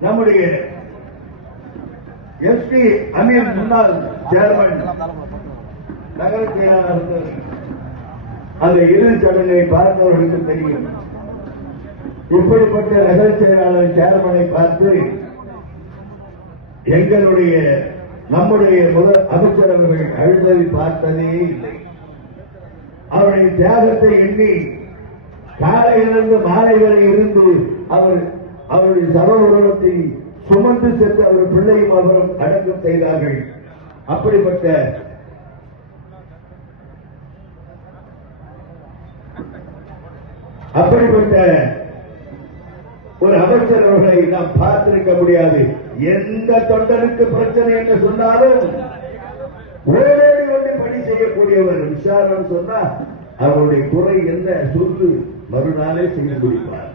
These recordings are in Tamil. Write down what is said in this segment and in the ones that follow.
நம்முடைய எஸ்பி அமீர் முன்னாள் சேர்மன் நகர செயலாளர் அந்த இறுதி சடங்கை பார்த்தவர்களுக்கு தெரியும். இப்படிப்பட்ட நகர செயலாளர் சேர்மனை பார்த்து எங்களுடைய நம்முடைய முதல் அமைச்சர் அவர்கள் அழுததை பார்த்ததே இல்லை. அவருடைய தியாகத்தை எண்ணி காலையிலிருந்து மாலை வரை இருந்து அவர் அவருடைய சரோவரத்தை சுமந்து சென்று அவர் பிள்ளையும் அவரும் அடக்கம் செய்தார்கள். அப்படிப்பட்ட அப்படிப்பட்ட ஒரு அமைச்சர் அவர்களை நாம் பார்த்திருக்க முடியாது. எந்த தொண்டனுக்கு பிரச்சனை என்று சொன்னாலும் ஓடோடி ஓடி பணி செய்யக்கூடியவர் விசாரணை சொன்னா அவருடைய குறை என்ன சொல்லு மறுநாளே செய்து முடிப்பார்.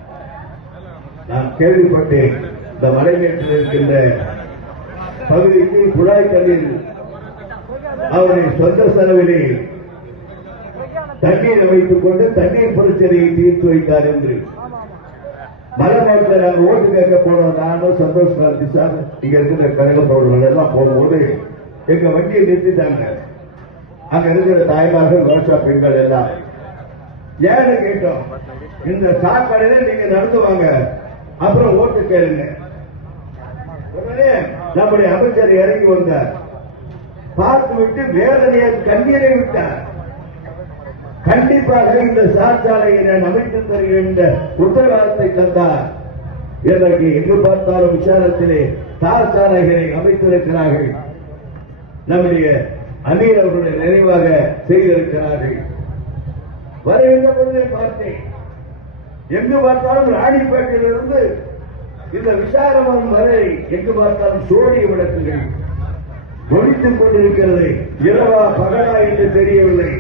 நான் கேள்விப்பட்டேன். இந்த மலைமேட்டில் இருக்கின்ற பகுதிக்கு குழாய் தண்ணீர் அவருடைய சொந்த செலவிலே தண்ணீர் வைத்துக் கொண்டு தண்ணீர் பிரச்சனையை தீர்த்து வைத்தார் என்று. மலைமேட்டில் நாங்கள் ஓட்டு கேட்க போனோம். நானும் சந்தோஷ் காந்தி சார் இங்க இருக்கிற கழக தோழர்கள் எல்லாம் போகும்போது எங்க வண்டியை நிறுத்திட்டாங்க. அங்க இருக்கிற தாய்மார்கள் ரோஷா பெண்கள் எல்லாம். ஏன்னு கேட்டோம். இந்த சாக்கடையில நீங்க நடந்து வாங்க. அப்புறம் ஓட்டு கேளுங்க. உடனே நம்முடைய அமைச்சர் இறங்கி வந்தார். பார்த்து விட்டு வேதனையை கண்ணீரை விட்டார். கண்டிப்பாக இந்த சார்சாலையை நான் அமைத்து தருகிறேன் என்ற உத்தரவாதத்தை தந்தார். இன்றைக்கு எங்கு பார்த்தாலும் விசாரத்திலே தார் சாலைகளை அமைத்திருக்கிறார்கள். நம்முடைய அமீர் அவர்களுடைய நினைவாக செய்திருக்கிறார்கள். வருகின்ற பொழுதே பார்த்தேன். எங்கு பார்த்தாலும் ராணிப்பேட்டையிலிருந்து இந்த விசாரமம் வரை எங்கு பார்த்தாலும் சோழிய விளக்குகள் ஒழித்துக் கொண்டிருக்கிறது. இரவா பகலா என்று தெரியவில்லை.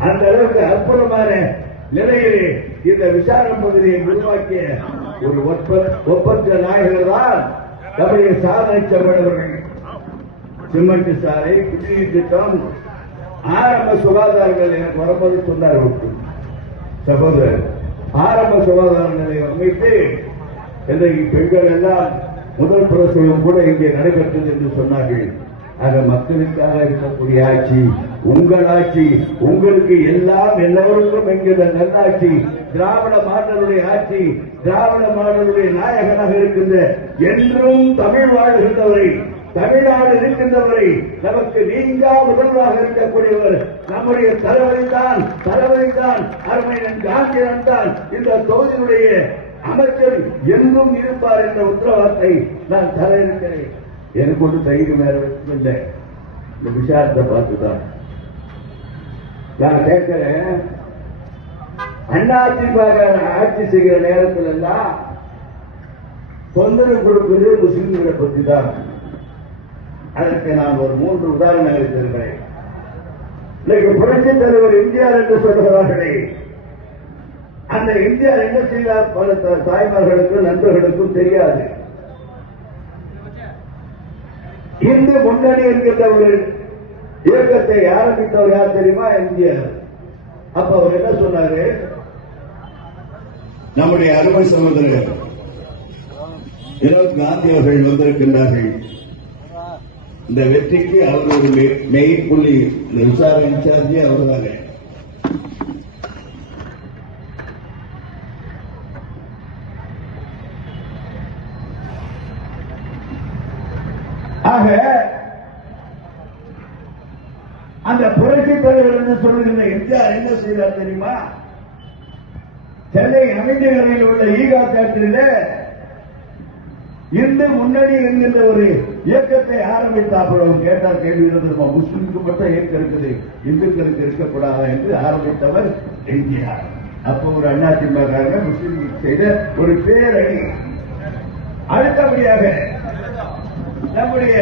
அந்த அளவுக்கு அற்புதமான நிலையிலே இந்த விசாரணை பகுதியை உருவாக்கிய ஒரு ஒப்ப ஒப்பந்த நாயகர் தான் நம்முடைய சாதனை செவ்வளவர்கள் சிமெண்ட் சாலை குடிநீர் திட்டம் ஆரம்ப சுகாதாரங்கள் எனக்கு வரும்போது சொன்னார் சகோதரர் ஆரம்ப சுகாதார நிலையம் அமைத்து இன்றைக்கு பெண்கள் எல்லாம் முதல் பிரசவம் கூட இங்கே நடைபெற்றது என்று சொன்னார்கள். ஆக மக்களுக்காக இருக்கக்கூடிய ஆட்சி உங்கள் ஆட்சி உங்களுக்கு எல்லாம் எல்லோருக்கும் என்கிற நல்லாட்சி திராவிட மாடலுடைய ஆட்சி திராவிட மாடலுடைய நாயகனாக இருக்கின்ற என்றும் தமிழ் வாழ்கின்றவரை தமிழ்நாடு இருக்கின்றவரை நமக்கு நீங்கா முதல்வாக இருக்கக்கூடியவர் நம்முடைய தளபதி தான் தளபதி தான் அருமையன் காந்தியன் தான் இந்த தொகுதியினுடைய அமைச்சர் என்றும் இருப்பார் என்ற உத்தரவாதத்தை நான் தர இருக்கிறேன். எனக்கு ஒன்று தைரியம் வேற இல்லை. இந்த விசாரத்தை பார்த்துதான். நான் கேட்கிறேன் அதிமுக ஆட்சி செய்கிற நேரத்தில் எல்லாம் தொந்தரவு கொடுப்பது முஸ்லிம்களை பற்றி தான் அதற்கு நான் ஒரு மூன்று உதாரணங்களை தருகிறேன். இன்னைக்கு புரட்சி தலைவர் இந்தியார் என்று சொல்கிறார்களே அந்த இந்தியார் என்ன செய்தார்? பல தாய்மார்களுக்கும் நண்பர்களுக்கும் தெரியாது. இந்து முன்னணி என்கின்ற ஒரு இயக்கத்தை ஆரம்பித்தவர் யார் தெரியுமா? எம்ஜிஆர். அப்ப அவர் என்ன சொன்னாரு? நம்முடைய அருமை சகோதரர் வினோத் காந்தி அவர்கள் வந்திருக்கின்றார்கள். இந்த வெற்றிக்கு அவர் ஒரு மெ- புள்ளி. இந்த விசாரணை இன்சார்ஜே அவர் ஆக அந்த புரட்சி தலைவர் என்று சொல்லுகின்ற எம்ஜிஆர் என்ன செய்தார் தெரியுமா? சென்னை அமைச்சரவையில் உள்ள ஈகா தேட்டரில் இந்து முன்னணி என்கின்ற ஒரு இயக்கத்தை ஆரம்பித்தார்கள். கேட்டார் கேள்வி இருந்திருப்போம் முஸ்லிம்க்கு மட்டும் இயக்கம் இருக்குது. இந்துக்களுக்கு இருக்கக்கூடாதா? என்று ஆரம்பித்தவர் எம்ஜிஆர். அப்போ ஒரு அண்ணா திமுக முஸ்லிம் செய்த ஒரு பேரணி. அடுத்தபடியாக நம்முடைய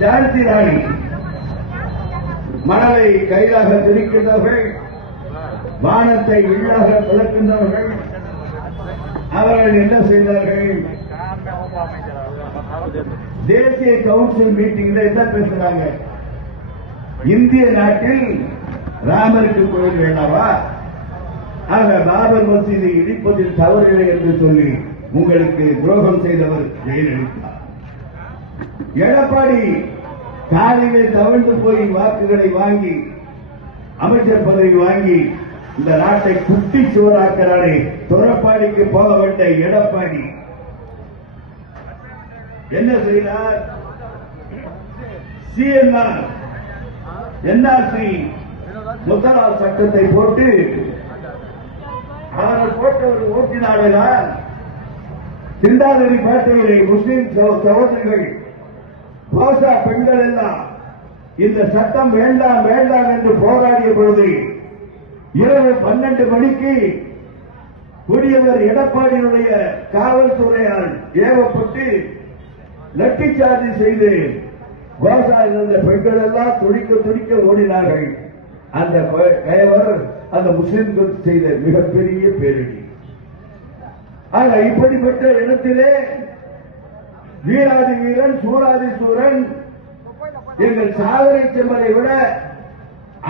ஜான்சி ராணி மணலை கைதாக திரிக்கின்றவர்கள் வானத்தை உள்ளாக பிளக்கின்றவர்கள் அவர்கள் என்ன செய்தார்கள்? தேசிய கவுன்சில் மீட்டிங்ல என்ன பேசுறாங்க. இந்திய நாட்டில் ராமருக்கு கோயில் வேண்டாமா? ஆக பாபர் மசீதை இடிப்பதில் தவறில்லை என்று சொல்லி உங்களுக்கு துரோகம் செய்தவர் ஜெயலலிதா. எடப்பாடி காலையிலே தவழ்ந்து போய் வாக்குகளை வாங்கி அமைச்சர் பதவி வாங்கி இந்த நாட்டை குட்டி சுவராக்கிறாரே துறப்பாடிக்கு போக வேண்ட எடப்பாடி என்ன செய்தார் சிஎன்ஆர் என்ஆர்சி முத்தலால் சட்டத்தை போட்டு அவர்கள் போட்டவர் ஓட்டினார்கள் சிந்தாதிரி பேட்டையிலே முஸ்லிம் சகோதரிகள் பாசா பெண்கள் எல்லாம் இந்த சட்டம் வேண்டாம் வேண்டாம் என்று போராடிய பொழுது இரவு பன்னெண்டு மணிக்கு கூடியவர் எடப்பாடியினுடைய காவல்துறையால் ஏவப்பட்டு லட்டிச்சார்ஜ் செய்து கோசா இருந்த பெண்கள் எல்லாம் துடிக்க துடிக்க ஓடினார்கள். அந்த கயவர் அந்த முஸ்லிம்கள் செய்த மிகப்பெரிய பேரணி ஆக இப்படிப்பட்ட இடத்திலே வீராதி வீரன் சூராதி சூரன் எங்கள் சாதனை செம்மலை விட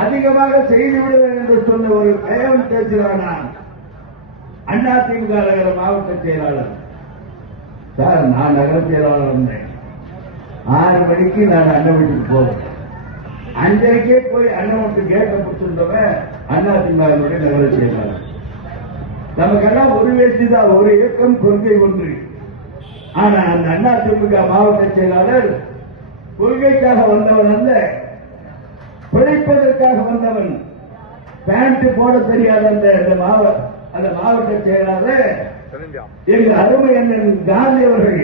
அதிகமாக செய்து விடுவேன் என்று சொன்ன ஒரு கயவன் பேசுகிறானா அண்ணா திமுக நகர மாவட்ட செயலாளர். சார் நான் நகர செயலாளர் இருந்தேன் ஆறு மணிக்கு நான் அண்ணன் வீட்டுக்கு போவேன். அஞ்சரைக்கே போய் அண்ணன் வீட்டு கேட்டை பிடிச்சிருந்தவன் அண்ணா திமுக நகர செயலாளர். நமக்கெல்லாம் ஒரு வேஷ்டி தான் ஒரு இயக்கம் கொள்கை ஒன்று. ஆனா அந்த அண்ணா திமுக மாவட்ட செயலாளர் கொள்கைக்காக வந்தவன் அல்ல பிழைப்பதற்காக வந்தவன். பேண்ட் போட தெரியாத அந்த மாவட்ட அந்த மாவட்ட செயலாளர் எங்கள் அருமை அண்ணன் காந்தி அவர்கள்